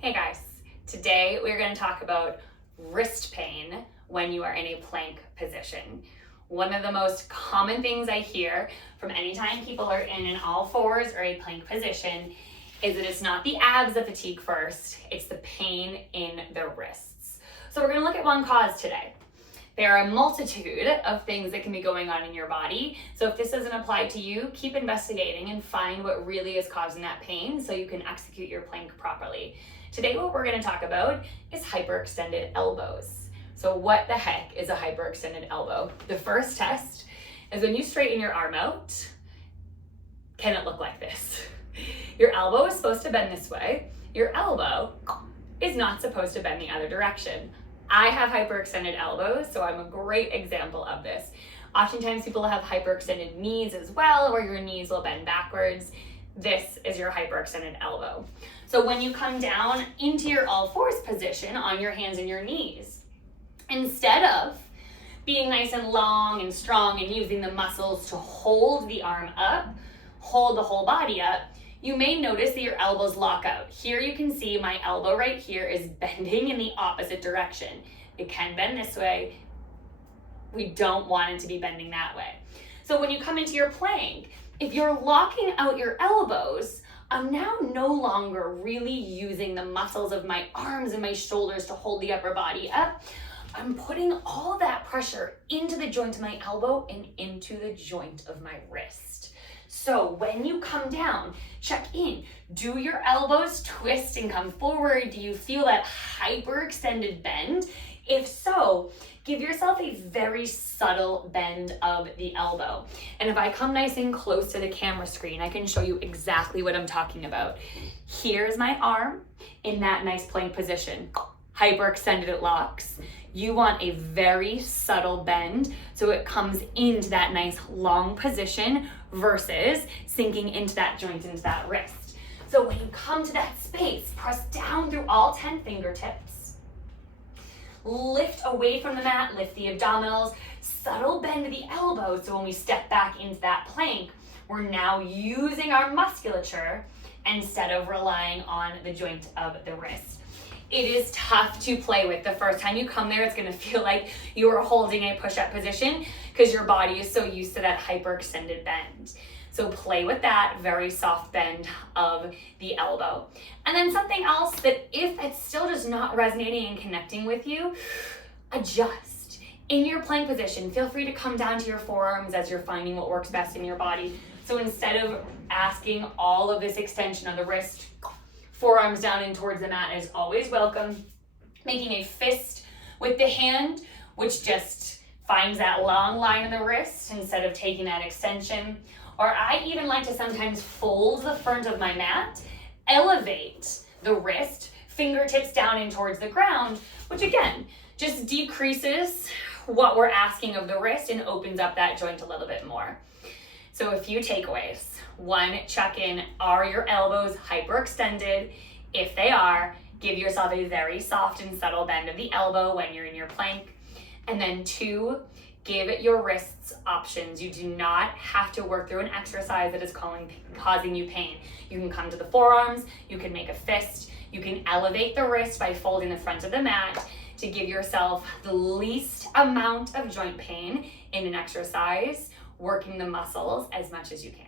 Hey guys, today we're going to talk about wrist pain when you are in a plank position. One of the most common things I hear from anytime people are in an all fours or a plank position is that it's not the abs that fatigue first, it's the pain in the wrists. So we're going to look at one cause today. There are a multitude of things that can be going on in your body. So if this doesn't apply to you, keep investigating and find what really is causing that pain so you can execute your plank properly. Today, what we're going to talk about is hyperextended elbows. So what the heck is a hyperextended elbow? The first test is when you straighten your arm out, can it look like this? Your elbow is supposed to bend this way. Your elbow is not supposed to bend the other direction. I have hyperextended elbows, so I'm a great example of this. Oftentimes people have hyperextended knees as well, where your knees will bend backwards. This is your hyperextended elbow. So when you come down into your all fours position on your hands and your knees, instead of being nice and long and strong and using the muscles to hold the arm up, hold the whole body up, you may notice that your elbows lock out. Here you can see my elbow right here is bending in the opposite direction. It can bend this way. We don't want it to be bending that way. So when you come into your plank, if you're locking out your elbows, I'm now no longer really using the muscles of my arms and my shoulders to hold the upper body up. I'm putting all that pressure into the joint of my elbow and into the joint of my wrist. So when you come down, check in. Do your elbows twist and come forward? Do you feel that hyperextended bend? If so, give yourself a very subtle bend of the elbow. And if I come nice and close to the camera screen, I can show you exactly what I'm talking about. Here's my arm in that nice plank position. Hyperextended, it locks. You want a very subtle bend so it comes into that nice long position versus sinking into that joint, into that wrist. So when you come to that space, press down through all 10 fingertips. Lift away from the mat, lift the abdominals, subtle bend of the elbows. So when we step back into that plank, we're now using our musculature instead of relying on the joint of the wrist. It is tough to play with. The first time you come there, it's gonna feel like you are holding a push-up position because your body is so used to that hyperextended bend. So play with that very soft bend of the elbow. And then something else that if it's still just not resonating and connecting with you, adjust. In your plank position, feel free to come down to your forearms as you're finding what works best in your body. So instead of asking all of this extension of the wrist, forearms down and towards the mat is always welcome. Making a fist with the hand, which just finds that long line in the wrist instead of taking that extension. Or I even like to sometimes fold the front of my mat, elevate the wrist, fingertips down and towards the ground, which again, just decreases what we're asking of the wrist and opens up that joint a little bit more. So a few takeaways. One, check in, are your elbows hyperextended? If they are, give yourself a very soft and subtle bend of the elbow when you're in your plank. And then two, give your wrists options. You do not have to work through an exercise that is causing you pain. You can come to the forearms, you can make a fist, you can elevate the wrist by folding the front of the mat to give yourself the least amount of joint pain in an exercise, working the muscles as much as you can.